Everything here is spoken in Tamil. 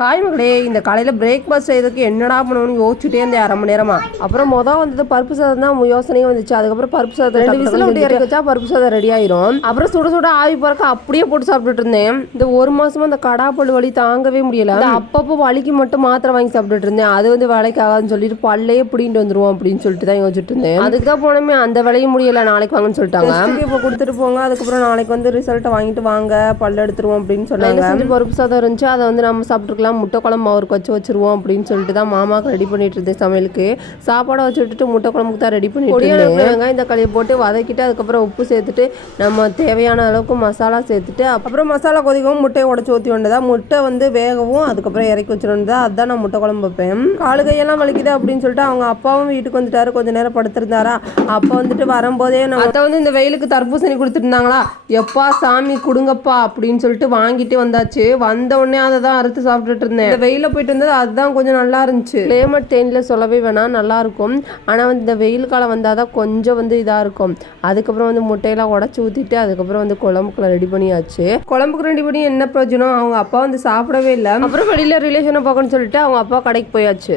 ஹாய் மகளே, இந்த காலையில் பிரேக்ஃபாஸ்ட் செய்யறதுக்கு என்னடா பண்ணணும்னு யோசிச்சுட்டே இருந்தேன் அரை மணி நேரமா. அப்புறம் வந்தது பருப்பு சாதம் தான் யோசனையும் வந்துச்சு. அதுக்கப்புறம் பருப்பு சாதம் 2 விசில் விட்டு இறக்கி வச்சா பருப்பு சாதம் ரெடி ஆயிரும். அப்புறம் சுட சுட ஆவி பறக்க அப்படியே போட்டு சாப்பிட்டுட்டு இருந்தேன். இந்த ஒரு மாசமா அந்த கடாப்பல் வலி தாங்கவே முடியல. அப்பப்போ வலிக்கு மட்டும் மாத்திரை வாங்கி சாப்பிட்டுட்டு இருந்தேன். அது வேலைக்கு ஆகாதுன்னு சொல்லிட்டு பல்லையே பிடிட்டு வந்துருவோம் அப்படின்னு சொல்லிட்டு தான் யோசிச்சுட்டு இருந்தேன். அதுக்கு தான் போனோமே, அந்த வேலையும் முடியல, நாளைக்கு வாங்கன்னு சொல்லிட்டாங்க. இப்போ கொடுத்துட்டு போங்க, அதுக்கப்புறம் நாளைக்கு ரிசல்ட்டை வாங்கிட்டு வாங்க, பல் எடுத்துருவோம் அப்படின்னு சொன்னாங்க. பருப்பு சாதம் இருந்துச்சு, அதை நம்ம சாப்பிட்டுருக்கலாம். முட்டை குழம்பு அவருக்கு வச்சிருவோம் அப்படின்னு சொல்லிட்டு தான் மாமாவுக்கு ரெடி பண்ணிட்டு இருந்தேன். சமையலுக்கு சாப்பாடை வச்சு விட்டுட்டு முட்டை குழம்புக்கு தான் ரெடி பண்ணிட்டு வெங்காயம் இந்த களியை போட்டு வதக்கிட்டு அதுக்கப்புறம் உப்பு சேர்த்துட்டு நம்ம தேவையான அளவுக்கு மசாலா சேர்த்துட்டு அப்புறம் மசாலா கொதிக்கவும் முட்டையை உடச்சி ஊற்றி வேண்டதா. முட்டை வேகவும் அதுக்கப்புறம் இறக்கி வச்சிருந்தா. அதுதான் நான் முட்டை குழம்பு வைப்பேன். காலு கையெல்லாம் வலிக்குது அப்படின்னு சொல்லிட்டு அவங்க அப்பாவும் வீட்டுக்கு வந்துட்டாரு. கொஞ்ச நேரம் படுத்திருந்தாரா. அப்போ வரும்போதே நம்ம இந்த வெயிலுக்கு தர்பூசணி கொடுத்துட்டு இருந்தாங்களா. எப்பா சாமி கொடுங்கப்பா அப்படின்னு சொல்லிட்டு வாங்கிட்டு வந்தாச்சு. வந்த உடனே அதை தான் அறுத்து சாப்பிட்டுட்டு இருந்தேன். வெயில போயிட்டு இருந்தது, அதுதான் கொஞ்சம் நல்லா இருந்துச்சு. கிளைமேட் தேனியில் சொல்லவே வேணாம், நல்லா இருக்கும். ஆனால் இந்த வெயில் காலம் வந்தாதான் கொஞ்சம் இதாக இருக்கும். அதுக்கப்புறம் முட்டையெல்லாம் உடச்சி ஊற்றிட்டு அதுக்கப்புறம் குழம்புக்குள்ள ரெடி பண்ணியாச்சு. குழம்புக்கு ரெடி பண்ணி என்ன பிரயோஜனம், அவங்க அப்பா சாப்பிடவே இல்லை. அப்புறம் வெளியில் ரிலேஷனை பார்க்கணும்னு சொல்லிட்டு அவங்க அப்பா கடைக்கு போயாச்சு.